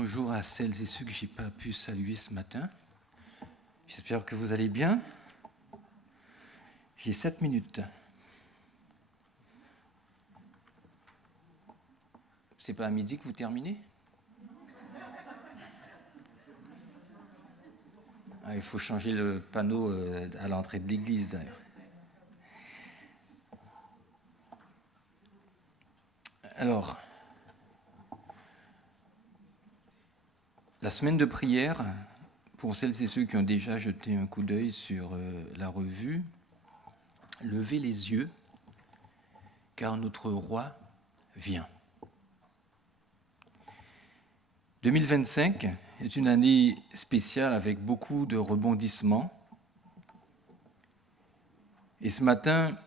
Bonjour à celles et ceux que je n'ai pas pu saluer ce matin. J'espère que vous allez bien. J'ai 7 minutes. C'est pas à midi que vous terminez ? Il faut changer le panneau à l'entrée de l'église d'ailleurs. Alors, la semaine de prière, pour celles et ceux qui ont déjà jeté un coup d'œil sur la revue, levez les yeux, car notre roi vient. 2025 est une année spéciale avec beaucoup de rebondissements. Et ce matin,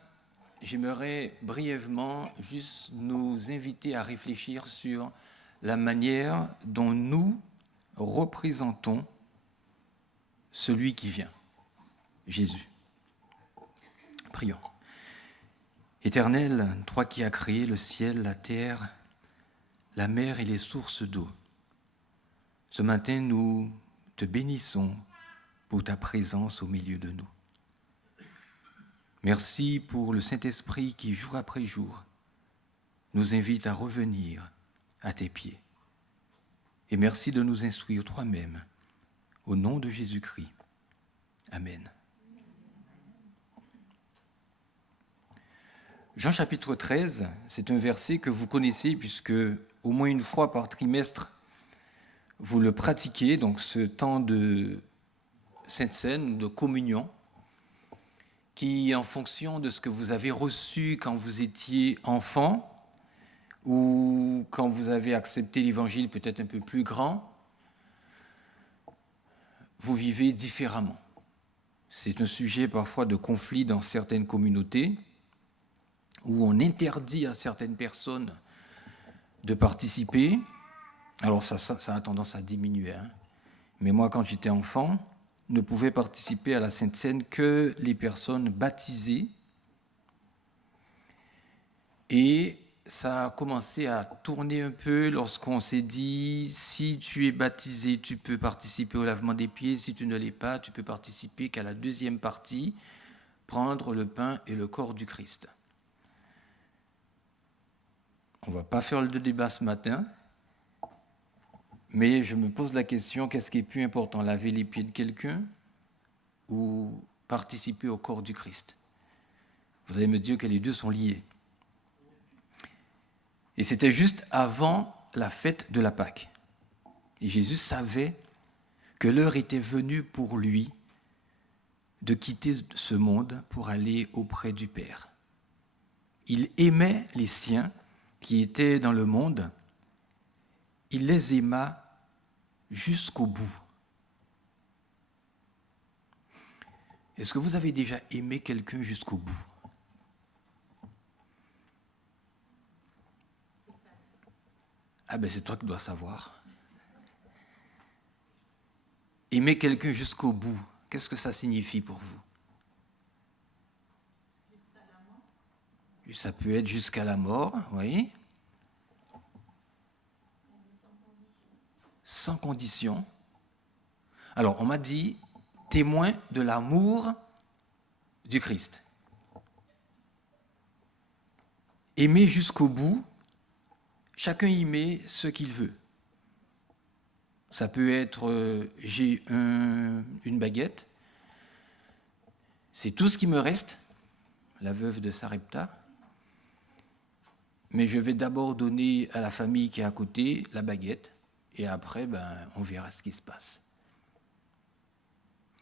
j'aimerais brièvement juste nous inviter à réfléchir sur la manière dont nous représentons celui qui vient, Jésus. Prions. Éternel, toi qui as créé le ciel, la terre, la mer et les sources d'eau, ce matin nous te bénissons pour ta présence au milieu de nous. Merci pour le Saint-Esprit qui, jour après jour, nous invite à revenir à tes pieds. Et merci de nous instruire toi-même, au nom de Jésus-Christ. Amen. Jean chapitre 13, c'est un verset que vous connaissez puisque au moins une fois par trimestre, vous le pratiquez, donc ce temps de Sainte Seine, de communion, qui, en fonction de ce que vous avez reçu quand vous étiez enfant ou quand vous avez accepté l'évangile peut-être un peu plus grand, vous vivez différemment. C'est un sujet parfois de conflit dans certaines communautés où on interdit à certaines personnes de participer. Alors ça a tendance à diminuer, hein. Mais moi, quand j'étais enfant, ne pouvaient participer à la Sainte Seine que les personnes baptisées. Et ça a commencé à tourner un peu lorsqu'on s'est dit, si tu es baptisé, tu peux participer au lavement des pieds. Si tu ne l'es pas, tu peux participer qu'à la deuxième partie, prendre le pain et le corps du Christ. On ne va pas faire le débat ce matin, mais je me pose la question, qu'est-ce qui est plus important, laver les pieds de quelqu'un ou participer au corps du Christ? Vous allez me dire que les deux sont liés. Et c'était juste avant la fête de la Pâque. Et Jésus savait que l'heure était venue pour lui de quitter ce monde pour aller auprès du Père. Il aimait les siens qui étaient dans le monde. Il les aima jusqu'au bout. Est-ce que vous avez déjà aimé quelqu'un jusqu'au bout? Ah ben c'est toi qui dois savoir. Aimer quelqu'un jusqu'au bout, qu'est-ce que ça signifie pour vous? Jusqu'à la mort. Ça peut être jusqu'à la mort, oui. Sans condition. Alors, on m'a dit, témoin de l'amour du Christ. Aimer jusqu'au bout, chacun y met ce qu'il veut. Ça peut être, j'ai une baguette, c'est tout ce qui me reste, la veuve de Sarepta, mais je vais d'abord donner à la famille qui est à côté la baguette, et après, on verra ce qui se passe.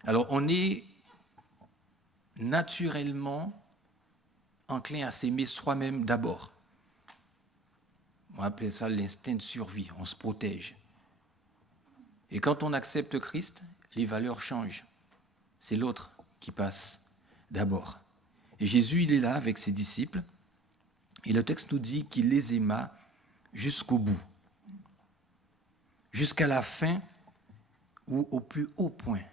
Alors, on est naturellement enclin à s'aimer soi-même d'abord. On appelle ça l'instinct de survie, on se protège. Et quand on accepte Christ, les valeurs changent. C'est l'autre qui passe d'abord. Et Jésus, il est là avec ses disciples, et le texte nous dit qu'il les aima jusqu'au bout, jusqu'à la fin ou au plus haut point.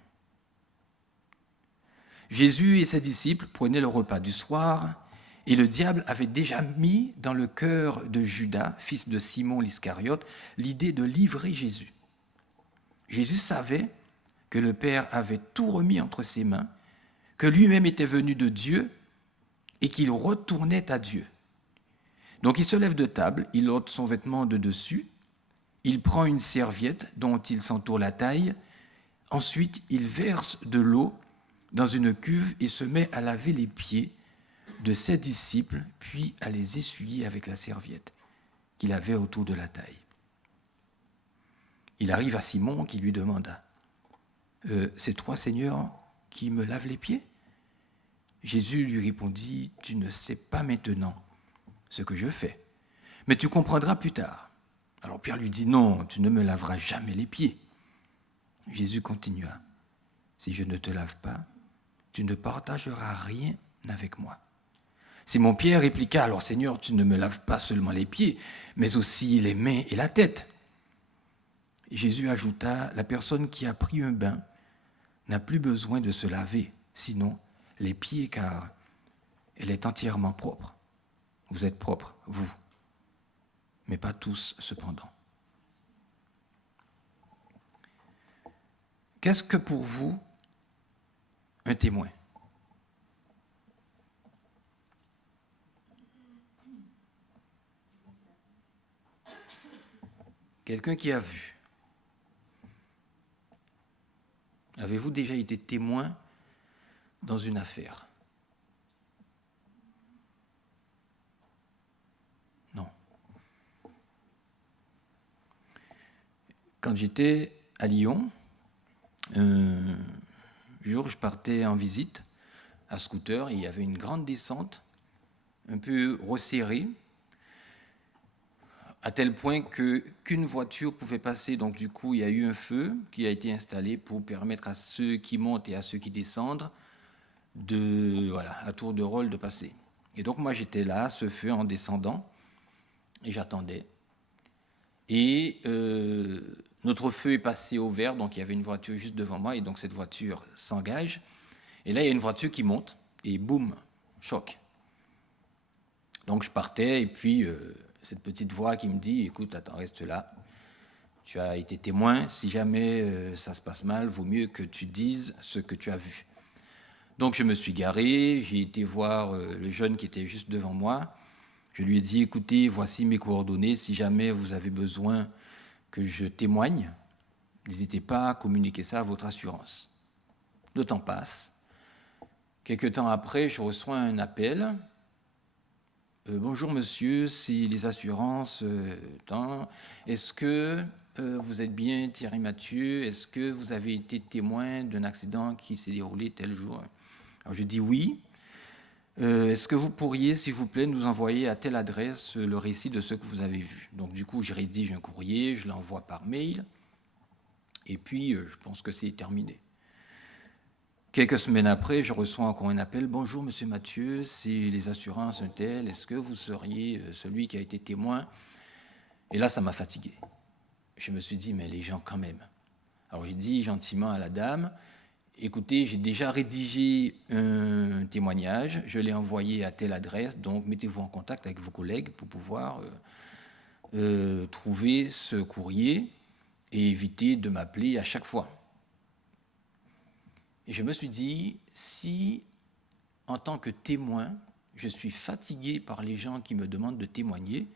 Jésus et ses disciples prenaient le repas du soir, et le diable avait déjà mis dans le cœur de Judas, fils de Simon l'Iscariote, l'idée de livrer Jésus. Jésus savait que le Père avait tout remis entre ses mains, que lui-même était venu de Dieu et qu'il retournait à Dieu. Donc il se lève de table, il ôte son vêtement de dessus, il prend une serviette dont il s'entoure la taille, ensuite il verse de l'eau dans une cuve et se met à laver les pieds de ses disciples, puis à les essuyer avec la serviette qu'il avait autour de la taille. Il arrive à Simon qui lui demanda « C'est toi, Seigneur, qui me laves les pieds ?» Jésus lui répondit « Tu ne sais pas maintenant ce que je fais, mais tu comprendras plus tard. » Alors Pierre lui dit « Non, tu ne me laveras jamais les pieds. » Jésus continua « Si je ne te lave pas, tu ne partageras rien avec moi. » Simon Pierre répliqua « Alors Seigneur, tu ne me laves pas seulement les pieds, mais aussi les mains et la tête. » Jésus ajouta « La personne qui a pris un bain n'a plus besoin de se laver, sinon les pieds, car elle est entièrement propre. Vous êtes propres, vous, mais pas tous cependant. » Qu'est-ce que pour vous un témoin ? Quelqu'un qui a vu. Avez-vous déjà été témoin dans une affaire ? Non. Quand j'étais à Lyon, un jour je partais en visite à scooter et il y avait une grande descente, un peu resserrée, à tel point qu'une voiture pouvait passer. Donc du coup, il y a eu un feu qui a été installé pour permettre à ceux qui montent et à ceux qui descendent à tour de rôle de passer. Et donc moi j'étais là, ce feu en descendant, et j'attendais. Et notre feu est passé au vert, donc il y avait une voiture juste devant moi, et donc cette voiture s'engage. Et là, il y a une voiture qui monte, et boum, choc. Donc je partais, et puis cette petite voix qui me dit « Écoute, attends, reste là. Tu as été témoin. Si jamais ça se passe mal, vaut mieux que tu dises ce que tu as vu. » Donc je me suis garé, j'ai été voir le jeune qui était juste devant moi. Je lui ai dit « Écoutez, voici mes coordonnées. Si jamais vous avez besoin que je témoigne, n'hésitez pas à communiquer ça à votre assurance. » Le temps passe. Quelque temps après, je reçois un appel. Bonjour monsieur, c'est les assurances. Est-ce que vous êtes bien Thierry Mathieu? Est-ce que vous avez été témoin d'un accident qui s'est déroulé tel jour? Alors je dis oui. Est-ce que vous pourriez, s'il vous plaît, nous envoyer à telle adresse le récit de ce que vous avez vu? Donc du coup, je rédige un courrier, je l'envoie par mail, et puis je pense que c'est terminé. Quelques semaines après, je reçois encore un appel. « Bonjour, monsieur Mathieu, c'est les assurances un tel. Est-ce que vous seriez celui qui a été témoin ?» Et là, ça m'a fatigué. Je me suis dit, mais les gens quand même. Alors j'ai dit gentiment à la dame, « Écoutez, j'ai déjà rédigé un témoignage, je l'ai envoyé à telle adresse, donc mettez-vous en contact avec vos collègues pour pouvoir trouver ce courrier et éviter de m'appeler à chaque fois. » Et je me suis dit, si en tant que témoin, je suis fatigué par les gens qui me demandent de témoigner,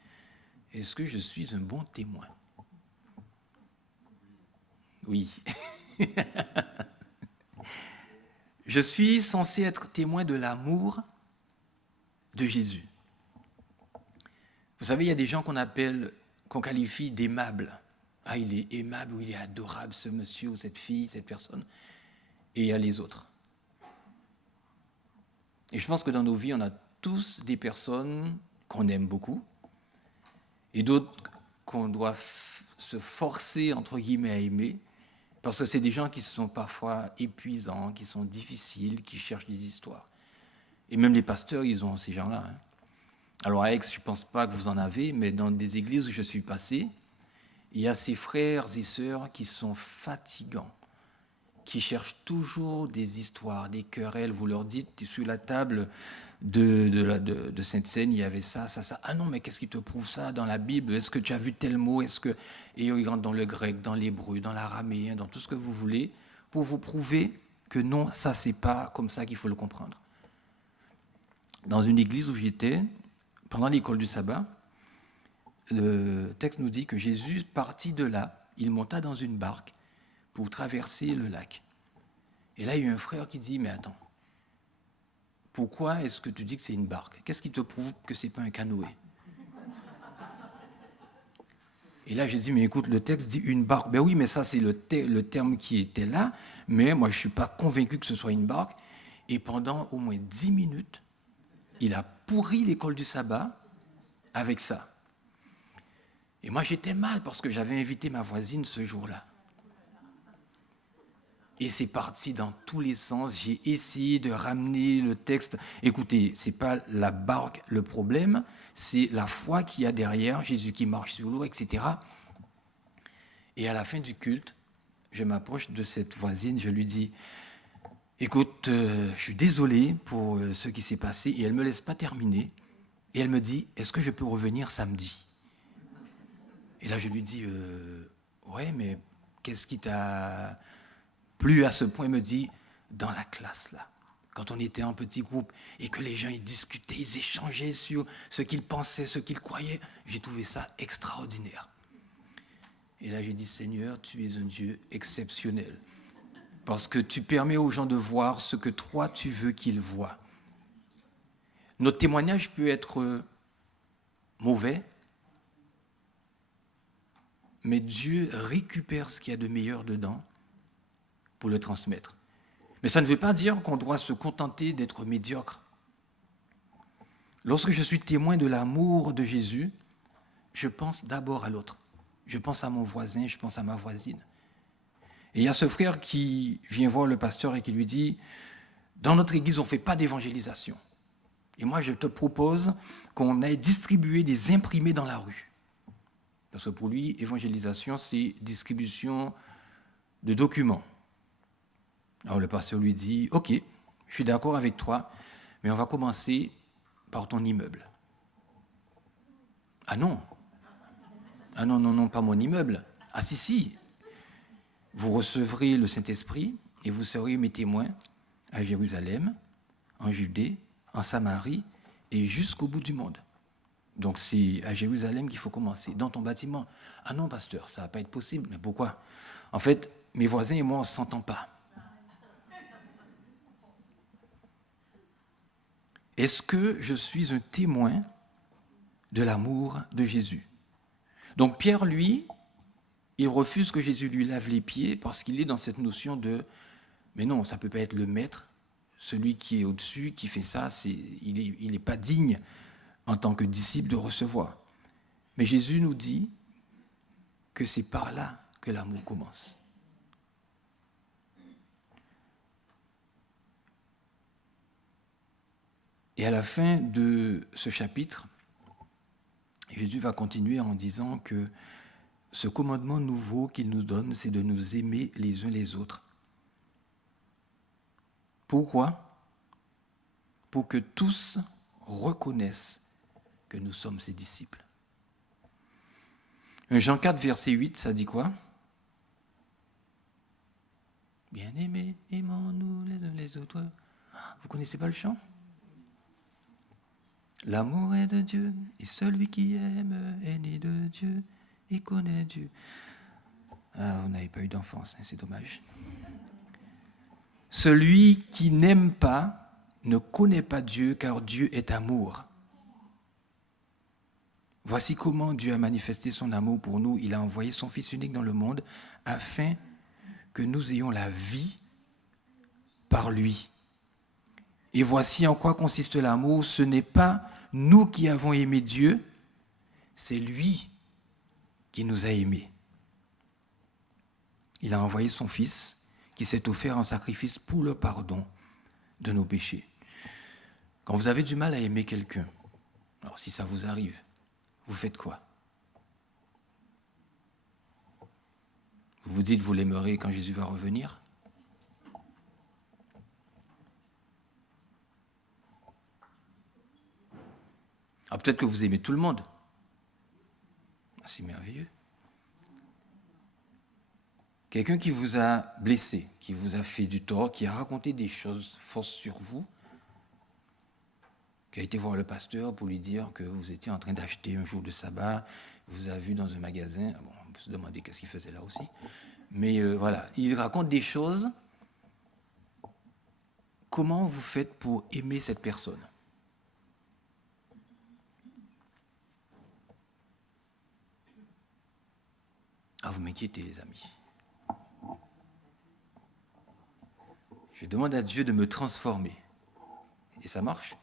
est-ce que je suis un bon témoin? Oui. Je suis censé être témoin de l'amour de Jésus. Vous savez, il y a des gens qu'on qualifie d'aimables. Ah, il est aimable ou il est adorable, ce monsieur ou cette fille, cette personne. Et il y a les autres. Et je pense que dans nos vies, on a tous des personnes qu'on aime beaucoup et d'autres qu'on doit se forcer, entre guillemets, à aimer, parce que c'est des gens qui sont parfois épuisants, qui sont difficiles, qui cherchent des histoires. Et même les pasteurs, ils ont ces gens-là. Hein. Alors à Aix, je ne pense pas que vous en avez, mais dans des églises où je suis passé, il y a ces frères et sœurs qui sont fatigants, qui cherchent toujours des histoires, des querelles. Vous leur dites sur la table, de Sainte-Seine, il y avait ça. Ah non, mais qu'est-ce qui te prouve ça dans la Bible? Est-ce que tu as vu tel mot? Et il rentre dans le grec, dans l'hébreu, dans l'araméen, dans tout ce que vous voulez, pour vous prouver que non, ça, c'est pas comme ça qu'il faut le comprendre. Dans une église où j'étais, pendant l'école du sabbat, le texte nous dit que Jésus partit de là, il monta dans une barque pour traverser le lac. Et là, il y a eu un frère qui dit, mais attends, pourquoi est-ce que tu dis que c'est une barque? Qu'est-ce qui te prouve que ce n'est pas un canoë? Et là, j'ai dit, mais écoute, le texte dit une barque. Ben oui, mais ça, c'est le terme qui était là, mais moi, je ne suis pas convaincu que ce soit une barque. Et pendant au moins 10 minutes, il a pourri l'école du sabbat avec ça. Et moi, j'étais mal parce que j'avais invité ma voisine ce jour-là. Et c'est parti dans tous les sens. J'ai essayé de ramener le texte. Écoutez, ce n'est pas la barque le problème, c'est la foi qu'il y a derrière, Jésus qui marche sur l'eau, etc. Et à la fin du culte, je m'approche de cette voisine, je lui dis, écoute, je suis désolé pour ce qui s'est passé. Et elle ne me laisse pas terminer. Et elle me dit, est-ce que je peux revenir samedi? Et là, je lui dis, ouais, mais qu'est-ce qui t'a plu à ce point? Elle me dit, dans la classe, là, quand on était en petit groupe et que les gens ils discutaient, ils échangeaient sur ce qu'ils pensaient, ce qu'ils croyaient, j'ai trouvé ça extraordinaire. Et là, j'ai dit, Seigneur, tu es un Dieu exceptionnel. Parce que tu permets aux gens de voir ce que toi, tu veux qu'ils voient. Notre témoignage peut être mauvais, mais Dieu récupère ce qu'il y a de meilleur dedans pour le transmettre. Mais ça ne veut pas dire qu'on doit se contenter d'être médiocre. Lorsque je suis témoin de l'amour de Jésus, je pense d'abord à l'autre. Je pense à mon voisin, je pense à ma voisine. Et il y a ce frère qui vient voir le pasteur et qui lui dit, dans notre église, on ne fait pas d'évangélisation. Et moi, je te propose qu'on aille distribuer des imprimés dans la rue. Parce que pour lui, évangélisation, c'est distribution de documents. Alors le pasteur lui dit, ok, je suis d'accord avec toi, mais on va commencer par ton immeuble. Ah non, non, pas mon immeuble. Ah si, vous recevrez le Saint-Esprit et vous serez mes témoins à Jérusalem, en Judée, en Samarie et jusqu'au bout du monde. Donc c'est à Jérusalem qu'il faut commencer, dans ton bâtiment. Ah non, pasteur, ça ne va pas être possible. Mais pourquoi? En fait, mes voisins et moi, on ne s'entend pas. Est-ce que je suis un témoin de l'amour de Jésus? Donc Pierre, lui, il refuse que Jésus lui lave les pieds parce qu'il est dans cette notion de « mais non, ça ne peut pas être le maître, celui qui est au-dessus, qui fait ça, il n'est pas digne en tant que disciple de recevoir. » Mais Jésus nous dit que c'est par là que l'amour commence. Et à la fin de ce chapitre, Jésus va continuer en disant que ce commandement nouveau qu'il nous donne, c'est de nous aimer les uns les autres. Pourquoi? Pour que tous reconnaissent que nous sommes ses disciples. Jean 4, verset 8, ça dit quoi? Bien-aimés, aimons-nous les uns les autres. Vous connaissez pas le chant? L'amour est de Dieu, et celui qui aime est né de Dieu et connaît Dieu. Ah, vous n'avez pas eu d'enfance, hein, c'est dommage. Celui qui n'aime pas ne connaît pas Dieu, car Dieu est amour. Voici comment Dieu a manifesté son amour pour nous. Il a envoyé son Fils unique dans le monde afin que nous ayons la vie par lui. Et voici en quoi consiste l'amour. Ce n'est pas nous qui avons aimé Dieu, c'est lui qui nous a aimés. Il a envoyé son Fils qui s'est offert en sacrifice pour le pardon de nos péchés. Quand vous avez du mal à aimer quelqu'un, alors si ça vous arrive, vous faites quoi? Vous vous dites, vous l'aimerez quand Jésus va revenir? Alors peut-être que vous aimez tout le monde. C'est merveilleux. Quelqu'un qui vous a blessé, qui vous a fait du tort, qui a raconté des choses fausses sur vous, qui a été voir le pasteur pour lui dire que vous étiez en train d'acheter un jour de sabbat, vous a vu dans un magasin, bon, on peut se demander qu'est-ce qu'il faisait là aussi, mais voilà, il raconte des choses. Comment vous faites pour aimer cette personne? Ah, vous m'inquiétez, les amis. Je demande à Dieu de me transformer. Et ça marche.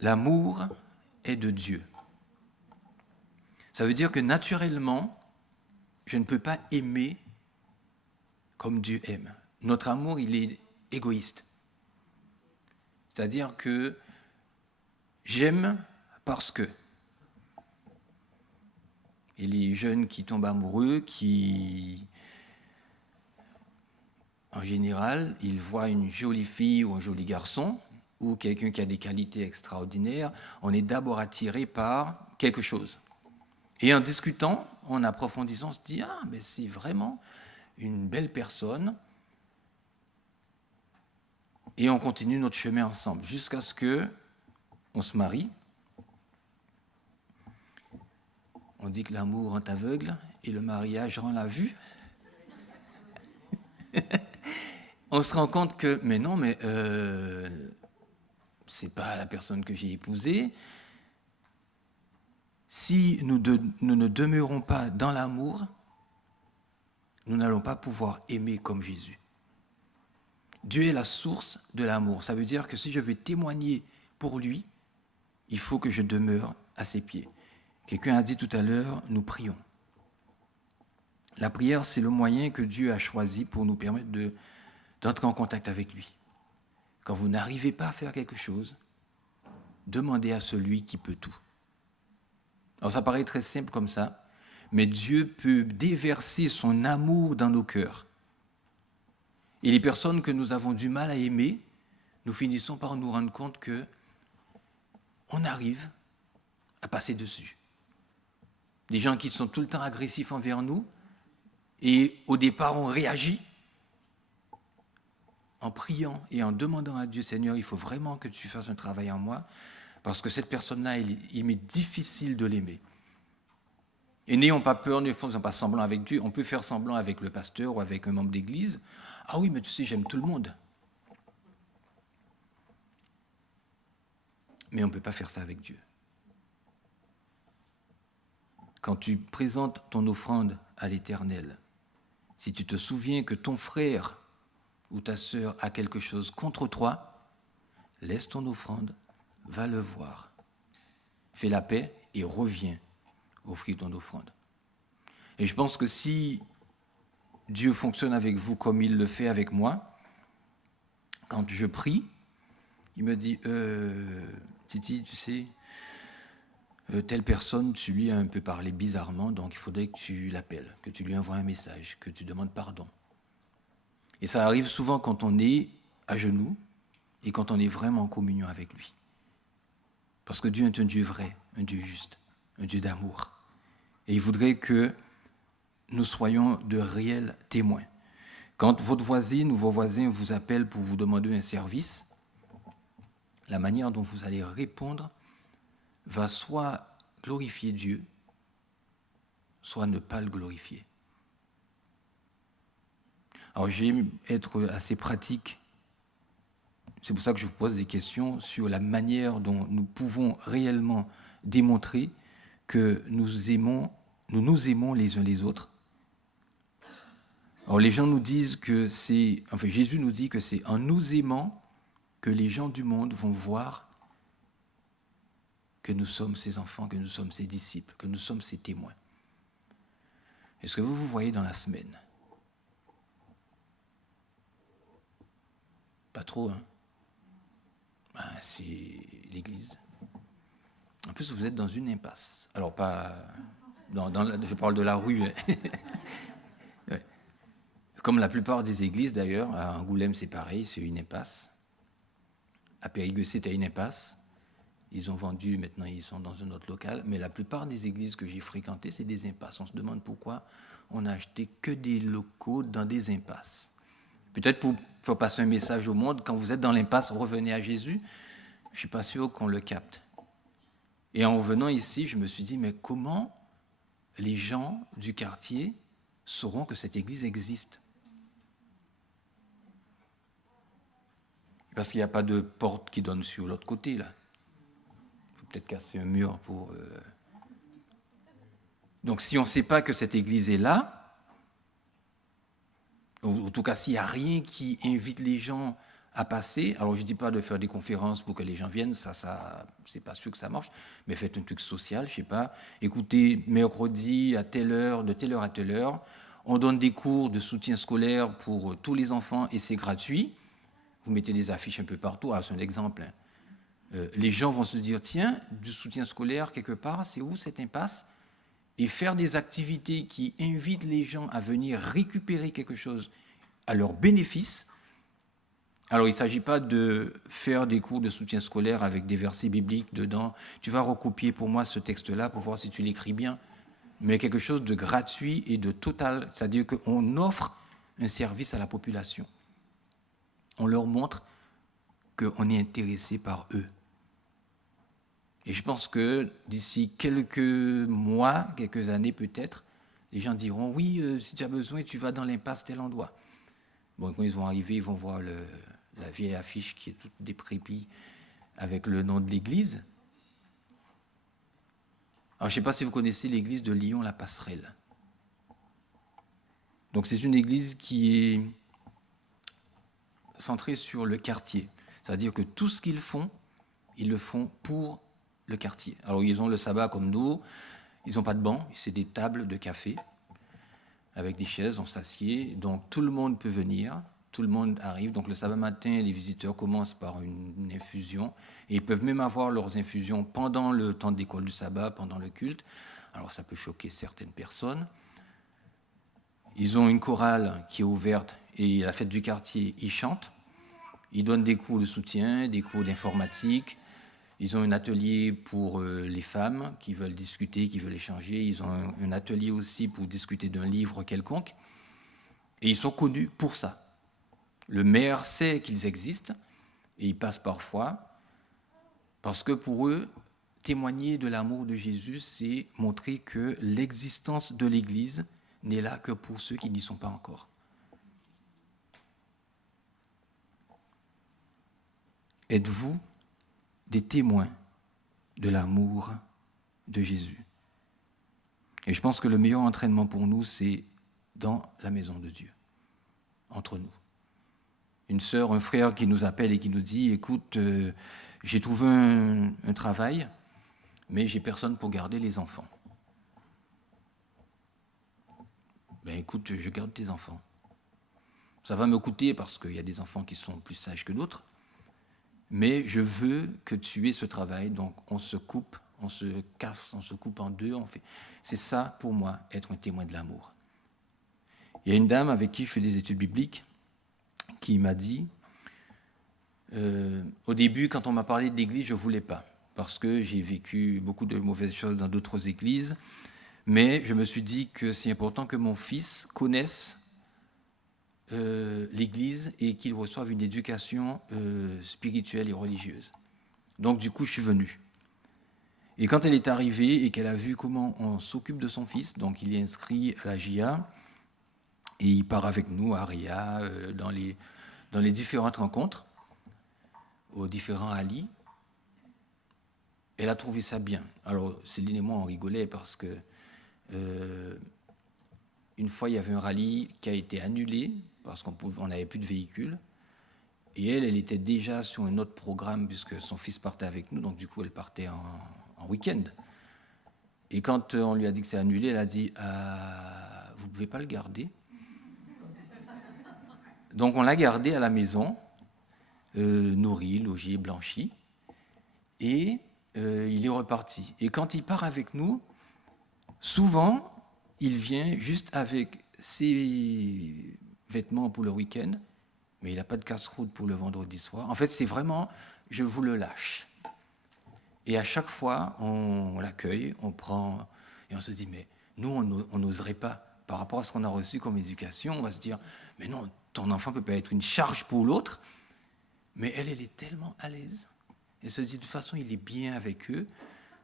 L'amour est de Dieu. Ça veut dire que naturellement, je ne peux pas aimer comme Dieu aime. Notre amour, il est égoïste. C'est-à-dire que j'aime parce que. Et les jeunes qui tombent amoureux, qui, en général, ils voient une jolie fille ou un joli garçon, ou quelqu'un qui a des qualités extraordinaires, on est d'abord attiré par quelque chose. Et en discutant, en approfondissant, on se dit « Ah, mais c'est vraiment une belle personne ». Et on continue notre chemin ensemble, jusqu'à ce qu'on se marie. On dit que l'amour rend aveugle et le mariage rend la vue. On se rend compte que, mais non, mais c'est pas la personne que j'ai épousée. Si nous ne demeurons pas dans l'amour, nous n'allons pas pouvoir aimer comme Jésus. Dieu est la source de l'amour. Ça veut dire que si je veux témoigner pour lui, il faut que je demeure à ses pieds. Quelqu'un a dit tout à l'heure, nous prions. La prière, c'est le moyen que Dieu a choisi pour nous permettre d'entrer en contact avec lui. Quand vous n'arrivez pas à faire quelque chose, demandez à celui qui peut tout. Alors ça paraît très simple comme ça, mais Dieu peut déverser son amour dans nos cœurs. Et les personnes que nous avons du mal à aimer, nous finissons par nous rendre compte que on arrive à passer dessus. Des gens qui sont tout le temps agressifs envers nous, et au départ on réagit en priant et en demandant à Dieu, Seigneur, il faut vraiment que tu fasses un travail en moi, parce que cette personne-là, il m'est difficile de l'aimer. Et n'ayons pas peur, ne faisons pas semblant avec Dieu. On peut faire semblant avec le pasteur ou avec un membre d'église. Ah oui, mais tu sais, j'aime tout le monde. Mais on ne peut pas faire ça avec Dieu. Quand tu présentes ton offrande à l'Éternel, si tu te souviens que ton frère ou ta sœur a quelque chose contre toi, laisse ton offrande, va le voir. Fais la paix et reviens offrir ton offrande. Et je pense que si Dieu fonctionne avec vous comme il le fait avec moi, quand je prie, il me dit Titi, tu sais, telle personne, tu lui as un peu parlé bizarrement, donc il faudrait que tu l'appelles, que tu lui envoies un message, que tu demandes pardon. Et ça arrive souvent quand on est à genoux et quand on est vraiment en communion avec lui. Parce que Dieu est un Dieu vrai, un Dieu juste, un Dieu d'amour. Et il voudrait que nous soyons de réels témoins. Quand votre voisine ou vos voisins vous appellent pour vous demander un service, la manière dont vous allez répondre va soit glorifier Dieu, soit ne pas le glorifier. Alors j'aime être assez pratique. C'est pour ça que je vous pose des questions sur la manière dont nous pouvons réellement démontrer que nous nous aimons les uns les autres. Alors les gens nous disent que Jésus nous dit que c'est en nous aimant que les gens du monde vont voir que nous sommes ses enfants, que nous sommes ses disciples, que nous sommes ses témoins. Est-ce que vous vous voyez dans la semaine? Pas trop, hein? Ben, c'est l'Église. En plus, vous êtes dans une impasse. Alors, pas... je parle de la rue. Ouais. Comme la plupart des églises, d'ailleurs. À Angoulême, c'est pareil, c'est une impasse. À Périgueux, c'était une impasse. Ils ont vendu, maintenant ils sont dans un autre local. Mais la plupart des églises que j'ai fréquentées, c'est des impasses. On se demande pourquoi on n'a acheté que des locaux dans des impasses. Peut-être pour faire passer un message au monde, quand vous êtes dans l'impasse, revenez à Jésus. Je ne suis pas sûr qu'on le capte. Et en revenant ici, je me suis dit, mais comment les gens du quartier sauront que cette église existe? Parce qu'il n'y a pas de porte qui donne sur l'autre côté, là. Il faut peut-être casser un mur pour... Donc si on ne sait pas que cette église est là, en tout cas s'il n'y a rien qui invite les gens à passer, alors je ne dis pas de faire des conférences pour que les gens viennent, ça c'est pas sûr que ça marche, mais faites un truc social, je ne sais pas, écoutez, mercredi à telle heure, de telle heure à telle heure, on donne des cours de soutien scolaire pour tous les enfants et c'est gratuit. Vous mettez des affiches un peu partout, c'est un exemple. Les gens vont se dire, tiens, du soutien scolaire quelque part, c'est où cette impasse? Et faire des activités qui invitent les gens à venir récupérer quelque chose à leur bénéfice. Alors, il ne s'agit pas de faire des cours de soutien scolaire avec des versets bibliques dedans. Tu vas recopier pour moi ce texte-là pour voir si tu l'écris bien. Mais quelque chose de gratuit et de total. C'est-à-dire qu'on offre un service à la population. On leur montre qu'on est intéressé par eux. Et je pense que d'ici quelques mois, quelques années peut-être, les gens diront, oui, si tu as besoin, tu vas dans l'impasse tel endroit. Bon, quand ils vont arriver, ils vont voir la vieille affiche qui est toute déprépie avec le nom de l'église. Alors, je ne sais pas si vous connaissez l'église de Lyon-la-Passerelle. Donc, c'est une église qui est centrée sur le quartier. C'est-à-dire que tout ce qu'ils font, ils le font pour le quartier. Alors, ils ont le sabbat comme nous. Ils n'ont pas de banc, c'est des tables de café avec des chaises, on s'assied. Donc, tout le monde peut venir. Tout le monde arrive. Donc, le sabbat matin, les visiteurs commencent par une infusion. Et ils peuvent même avoir leurs infusions pendant le temps d'école du sabbat, pendant le culte. Alors, ça peut choquer certaines personnes. Ils ont une chorale qui est ouverte. Et à la fête du quartier, ils chantent. Ils donnent des cours de soutien, des cours d'informatique. Ils ont un atelier pour les femmes qui veulent discuter, qui veulent échanger. Ils ont un atelier aussi pour discuter d'un livre quelconque. Et ils sont connus pour ça. Le maire sait qu'ils existent et ils passent parfois parce que pour eux, témoigner de l'amour de Jésus, c'est montrer que l'existence de l'Église n'est là que pour ceux qui n'y sont pas encore. Êtes-vous des témoins de l'amour de Jésus? Et je pense que le meilleur entraînement pour nous, c'est dans la maison de Dieu, entre nous. Une sœur, un frère qui nous appelle et qui nous dit, écoute, j'ai trouvé un travail, mais j'ai personne pour garder les enfants. Ben écoute, je garde tes enfants. Ça va me coûter parce qu'il y a des enfants qui sont plus sages que d'autres, mais je veux que tu aies ce travail, donc on se coupe, on se casse, on se coupe en deux. C'est ça, pour moi, être un témoin de l'amour. Il y a une dame avec qui je fais des études bibliques qui m'a dit, au début, quand on m'a parlé d'église, je ne voulais pas, parce que j'ai vécu beaucoup de mauvaises choses dans d'autres églises, mais je me suis dit que c'est important que mon fils connaisse l'église et qu'il reçoive une éducation spirituelle et religieuse. Donc du coup, je suis venu. Et quand elle est arrivée et qu'elle a vu comment on s'occupe de son fils, donc il est inscrit à la JA, et il part avec nous à Ria, dans les différentes rencontres, aux différents rallyes, elle a trouvé ça bien. Alors Céline et moi, on rigolait parce que une fois, il y avait un rallye qui a été annulé parce qu'on n'avait plus de véhicule. Et elle était déjà sur un autre programme puisque son fils partait avec nous, donc du coup, elle partait en week-end. Et quand on lui a dit que c'est annulé, elle a dit « Vous ne pouvez pas le garder ?» Donc on l'a gardé à la maison, nourri, logé, blanchi. Et il est reparti. Et quand il part avec nous, souvent, il vient juste avec ses vêtements pour le week-end, mais il n'a pas de casse-croûte pour le vendredi soir. En fait, c'est vraiment, je vous le lâche. Et à chaque fois, on l'accueille, on prend, et on se dit, mais nous, on n'oserait pas. Par rapport à ce qu'on a reçu comme éducation, on va se dire, mais non, ton enfant ne peut pas être une charge pour l'autre. Mais elle est tellement à l'aise. Elle se dit, de toute façon, il est bien avec eux.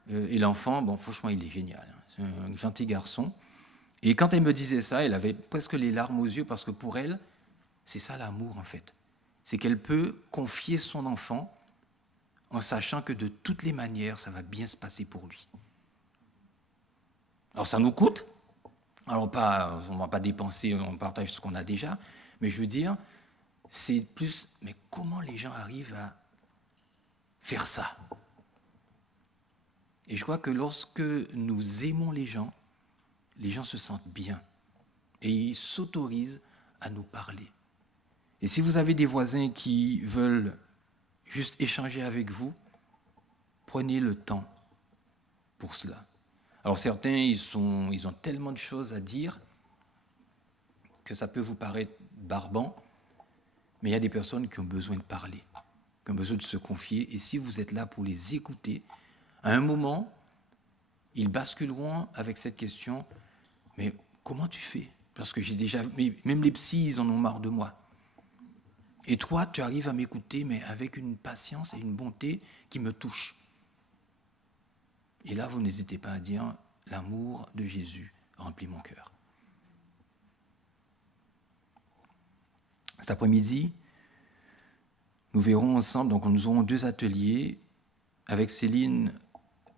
Et l'enfant, bon, franchement, il est génial. Hein. C'est un gentil garçon. Et quand elle me disait ça, elle avait presque les larmes aux yeux parce que pour elle, c'est ça l'amour, en fait. C'est qu'elle peut confier son enfant en sachant que de toutes les manières, ça va bien se passer pour lui. Alors, ça nous coûte. Alors, on ne va pas dépenser, on partage ce qu'on a déjà. Mais je veux dire, c'est plus, mais comment les gens arrivent à faire ça? Et je crois que lorsque nous aimons les gens se sentent bien et ils s'autorisent à nous parler. Et si vous avez des voisins qui veulent juste échanger avec vous, prenez le temps pour cela. Alors certains, ils ont tellement de choses à dire que ça peut vous paraître barbant, mais il y a des personnes qui ont besoin de parler, qui ont besoin de se confier. Et si vous êtes là pour les écouter, à un moment, ils basculeront avec cette question, mais comment tu fais? Parce que j'ai déjà, même les psys, ils en ont marre de moi. Et toi, tu arrives à m'écouter, mais avec une patience et une bonté qui me touchent. Et là, vous n'hésitez pas à dire, l'amour de Jésus remplit mon cœur. Cet après-midi, nous verrons ensemble, donc nous aurons 2 ateliers avec Céline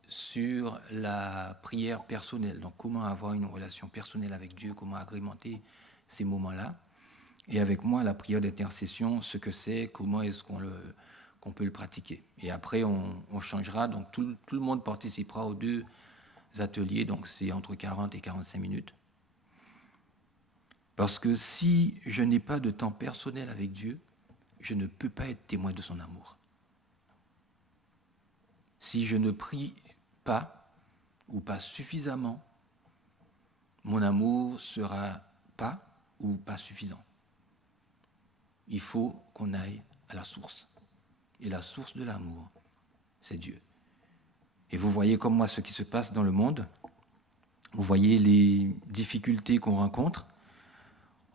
sur la prière personnelle. Donc comment avoir une relation personnelle avec Dieu, comment agrémenter ces moments-là. Et avec moi, la prière d'intercession, ce que c'est, comment est-ce qu'on peut le pratiquer. Et après, on changera, donc tout le monde participera aux 2 ateliers, donc c'est entre 40 et 45 minutes. Parce que si je n'ai pas de temps personnel avec Dieu, je ne peux pas être témoin de son amour. Si je ne prie pas, ou pas suffisamment, mon amour sera pas ou pas suffisant. Il faut qu'on aille à la source. Et la source de l'amour, c'est Dieu. Et vous voyez comme moi ce qui se passe dans le monde. Vous voyez les difficultés qu'on rencontre.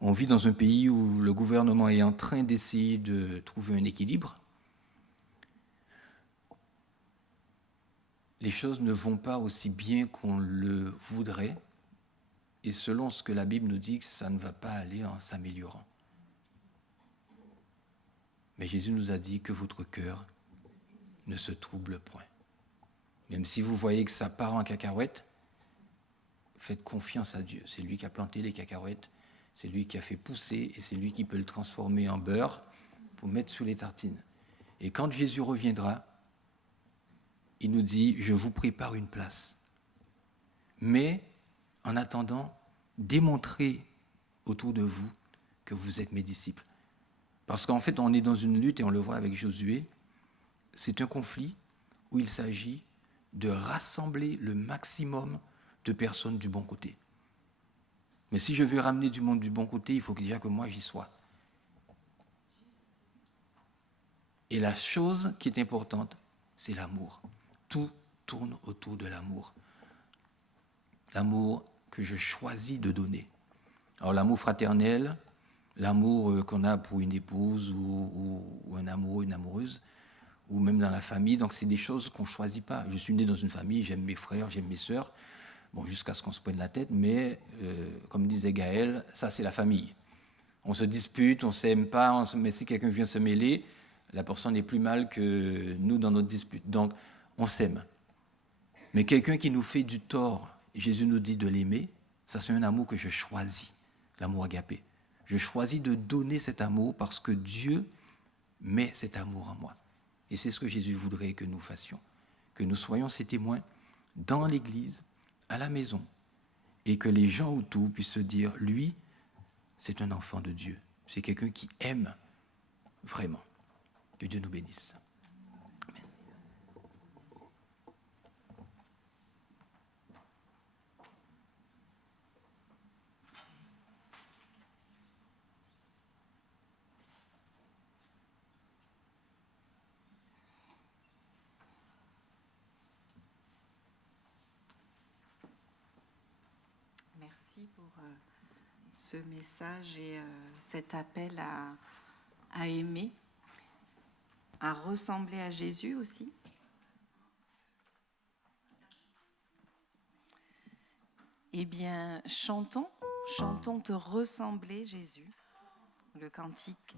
On vit dans un pays où le gouvernement est en train d'essayer de trouver un équilibre. Les choses ne vont pas aussi bien qu'on le voudrait. Et selon ce que la Bible nous dit, ça ne va pas aller en s'améliorant. Mais Jésus nous a dit que votre cœur ne se trouble point. Même si vous voyez que ça part en cacahuète, faites confiance à Dieu. C'est lui qui a planté les cacahuètes, c'est lui qui a fait pousser et c'est lui qui peut le transformer en beurre pour mettre sous les tartines. Et quand Jésus reviendra, il nous dit, je vous prépare une place. Mais en attendant, démontrez autour de vous que vous êtes mes disciples. Parce qu'en fait, on est dans une lutte, et on le voit avec Josué, c'est un conflit où il s'agit de rassembler le maximum de personnes du bon côté. Mais si je veux ramener du monde du bon côté, il faut déjà que moi j'y sois. Et la chose qui est importante, c'est l'amour. Tout tourne autour de l'amour. L'amour que je choisis de donner. Alors l'amour fraternel, l'amour qu'on a pour une épouse ou un amoureux, une amoureuse, ou même dans la famille, donc c'est des choses qu'on ne choisit pas. Je suis né dans une famille, j'aime mes frères, j'aime mes sœurs, bon, jusqu'à ce qu'on se prenne la tête, mais comme disait Gaël, ça c'est la famille. On se dispute, on ne s'aime pas, mais si quelqu'un vient se mêler, la personne est plus mal que nous dans notre dispute. Donc on s'aime. Mais quelqu'un qui nous fait du tort, Jésus nous dit de l'aimer, ça c'est un amour que je choisis, l'amour agapé. Je choisis de donner cet amour parce que Dieu met cet amour en moi. Et c'est ce que Jésus voudrait que nous fassions, que nous soyons ses témoins dans l'Église, à la maison, et que les gens autour puissent se dire, lui, c'est un enfant de Dieu, c'est quelqu'un qui aime vraiment. Que Dieu nous bénisse. Merci pour ce message et cet appel à aimer, à ressembler à Jésus aussi. Eh bien, chantons te ressembler, Jésus. Le cantique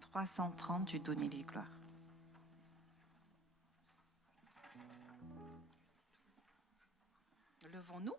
330, tu donnais les gloires. Levons-nous.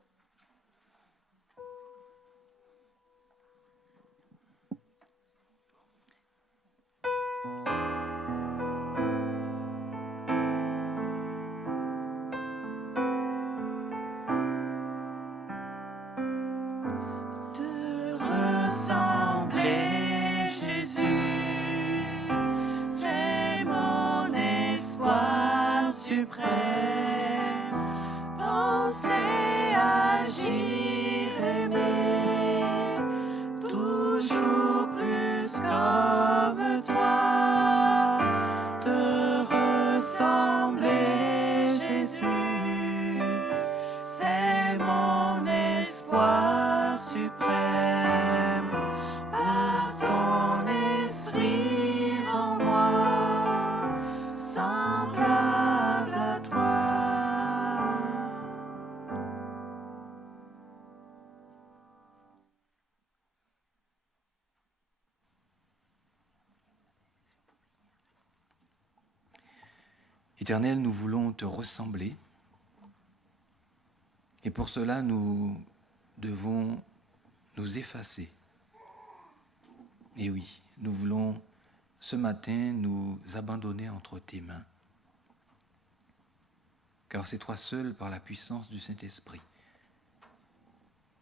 Éternel, nous voulons te ressembler. Et pour cela, nous devons nous effacer. Et oui, nous voulons ce matin nous abandonner entre tes mains. Car c'est toi seul, par la puissance du Saint-Esprit,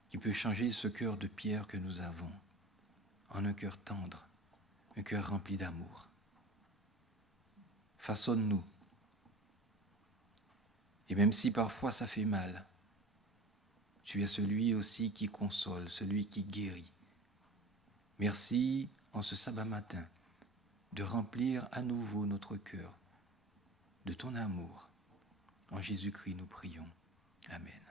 qui peut changer ce cœur de pierre que nous avons en un cœur tendre, un cœur rempli d'amour. Façonne-nous. Et même si parfois ça fait mal, tu es celui aussi qui console, celui qui guérit. Merci en ce sabbat matin de remplir à nouveau notre cœur de ton amour. En Jésus-Christ, nous prions. Amen.